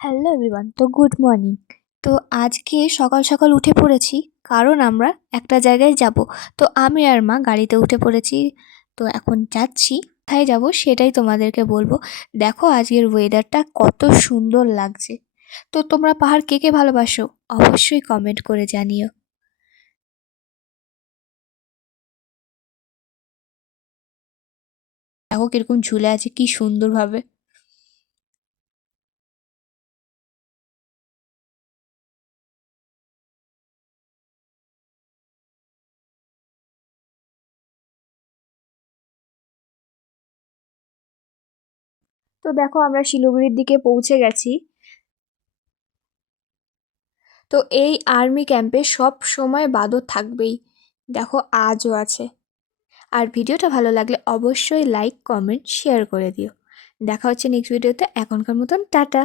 Hello everyone, তো good morning. তো আজকে সকাল সকাল উঠে পড়েছি, কারণ আমরা একটা জায়গায় যাব। তো আমি আর মা গাড়িতে উঠে পড়েছি। তো এখন যাচ্ছি, কোথায় যাব সেটাই তোমাদেরকে বলবো। দেখো আজকের ওয়েদারটা কত সুন্দর লাগছে। তো তোমরা পাহাড় কে কে ভালোবাসো অবশ্যই কমেন্ট করে জানিও। দেখো কিরকম ঝুলে আছে, কি সুন্দরভাবে। তো দেখো আমরা শিলিগুড়ির দিকে পৌঁছে গেছি। তো এই আর্মি ক্যাম্পে সব সময় বাদর থাকবেই, দেখো আজও আছে। আর ভিডিওটা ভালো লাগলে অবশ্যই লাইক কমেন্ট শেয়ার করে দিও। দেখা হচ্ছে নেক্সট ভিডিওতে, এখনকার মতন টাটা।